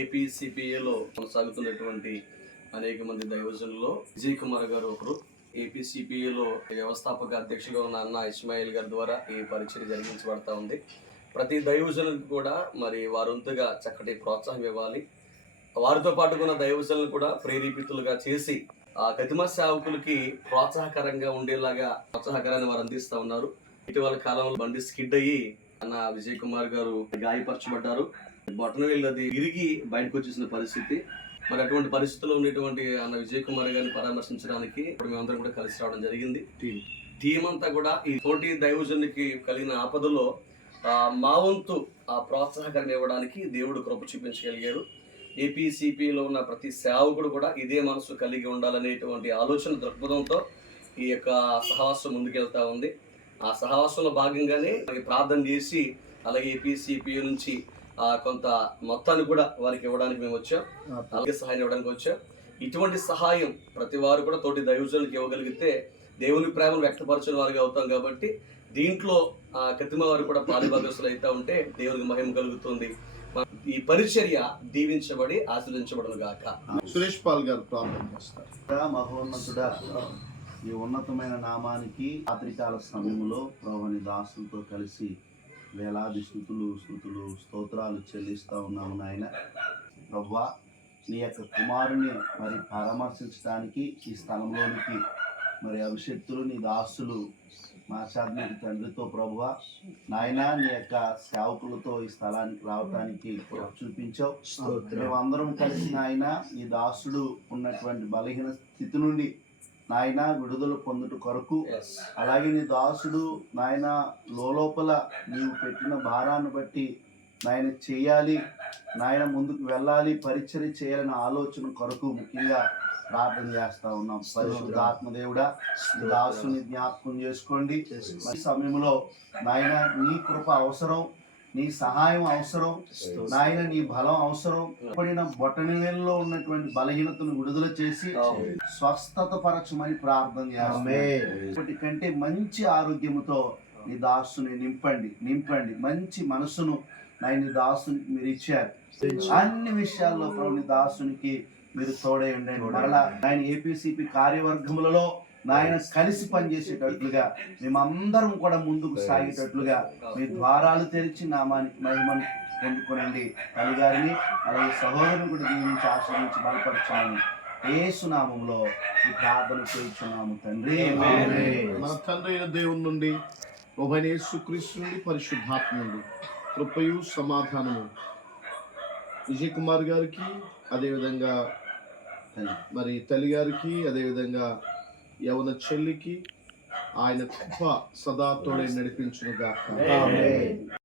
ఏపీసీపీఏలో కొనసాగుతున్నటువంటి అనేక మంది దైవజనుల్లో విజయ్ కుమార్ గారు ఒకరు. ఏపీసీపీఏలో వ్యవస్థాపక అధ్యక్షుడు ఉన్న అన్న ఇస్మాయిల్ గారి ద్వారా ఈ పరిచయం జరిగించబడతా ఉంది. ప్రతి దైవజనులకు కూడా మరి వారొంతుగా చక్కటి ప్రోత్సాహం ఇవ్వాలి. వారితో పాటుకున్న దైవజనులు కూడా ప్రేరేపితులుగా చేసి ఆ కతిమ సేవకులకి ప్రోత్సాహకరంగా ఉండేలాగా ప్రోత్సాహకరాన్ని వారు అందిస్తా ఉన్నారు. ఇటీవల కాలంలో బండి స్కిడ్ అయ్యి అన్న విజయ్ కుమార్ గారు గాయపరచబడ్డారు. బొటన అది విరిగి బయటకు వచ్చేసిన పరిస్థితి. మరి అటువంటి పరిస్థితుల్లో ఉన్నటువంటి అన్న విజయ్ కుమార్ గారిని పరామర్శించడానికి ఇప్పుడు మేమందరం కూడా కలిసి రావడం జరిగింది. టీం అంతా కూడా ఈ తోటి దైవజనునికి కలిగిన ఆపదలో ఆ, మా వంతు ఆ ప్రోత్సాహకరణ ఇవ్వడానికి దేవుడు కృప చూపించగలిగారు. ఏపీసీపీలో ఉన్న ప్రతి సేవకుడు కూడా ఇదే మనసు కలిగి ఉండాలనేటువంటి ఆలోచన దృక్పథంతో ఈ యొక్క సహవాసం ముందుకెళ్తా ఉంది. ఆ సహవాసంలో భాగంగానే ప్రార్థన చేసి అలాగే ఏపీసీపీ నుంచి కొంత మొత్తాన్ని కూడా వారికి ఇవ్వడానికి మేము వచ్చాం. అలాగే సహాయం ఇవ్వడానికి వచ్చాం. ఇటువంటి సహాయం ప్రతి వారు కూడా తోటి దైవజనులకు ఇవ్వగలిగితే దేవుని ప్రేమను వ్యక్తపరచిన వారిగా అవుతాం కాబట్టి దీంట్లో ఆ కతిమ వారు కూడా పాలిభాగస్తులు అయితే ఉంటే దేవునికి మహిమ కలుగుతుంది. మన- ఈ పరిచర్య దీవించబడి ఆశీర్వించబడను గాక. సురేష్ పాల్ గారు ప్రార్థన చేస్తారు. మహోన్నతుడా ఈ ఉన్నతమైన నామానికి రాత్రికాల సమయంలో ప్రభుని దాసులతో కలిసి వేలాది స్థుతులు స్థుతులు స్తోత్రాలు చెల్లిస్తా ఉన్నాము నాయన. ప్రభా నీ యొక్క కుమారుని మరి పరామర్శించడానికి ఈ స్థలంలోనికి మరి అభిషక్తులు నీ దాసులు మాచాత్మిక తండ్రితో ప్రభువ నాయన నీ యొక్క సేవకులతో ఈ స్థలానికి రావడానికి కృప చూపించావు. మేమందరం కలిసి నాయన ఈ దాసుడు ఉన్నటువంటి బలహీన స్థితి నుండి నాయన విడుదల పొందుట కొరకు. అలాగే నీ దాసుడు నాయన లోపల నీవు పెట్టిన భారాన్ని బట్టి నాయన చేయాలి నాయన ముందుకు వెళ్ళాలి పరిచర్య చేయాలనే ఆలోచన కొరకు ముఖ్యంగా ప్రార్థన చేస్తా ఉన్నాం. పరిశుద్ధ ఆత్మదేవుడా దాసుని జ్ఞాపకం చేసుకోండి. ఈ సమయంలో నాయన నీ కృప అవసరం నీ సహాయం అవసరం నాయన నీ బలం అవసరం. పడిన బొటనవేల్లో ఉన్నటువంటి బలహీనతను విడుదల చేసి స్వస్థత పరచమని ప్రార్థన చేస్తాం. కంటే మంచి ఆరోగ్యముతో నీ దాసుని నింపండి నింపండి. మంచి మనసును నాయన దాసుని మీరు ఇచ్చారు. అన్ని విషయాల్లో ప్రభు దాసునికి మీరు తోడై ఉండండి. మరలా ఆయన ఏపీసీపీ కార్యవర్గములలో నాయన కలిసి పనిచేసేటట్లుగా మేమందరం కూడా ముందుకు సాగేటట్లుగా మీ ద్వారాలు తెరిచి నామానికి మహిమను పొందుకోనండి. తల్లిగారిని అలాగే సహోదరుని కూడా దీవించి ఆశ్రయించి బలపరచాలని ఏసునామంలో ఈ ప్రార్థన చేయించున్నాము తండ్రి. మన తండ్రి అయిన దేవుని నుండి యేసుక్రీస్తు నుండి పరిశుద్ధాత్మ నుండి కృపయు సమాధానము. విజయ్ కుమార్ గారికి అదేవిధంగా మరి తల్లి గారికి అదేవిధంగా యవన చెల్లికి ఆయన కృప సదా తోడే నడిపించునుగా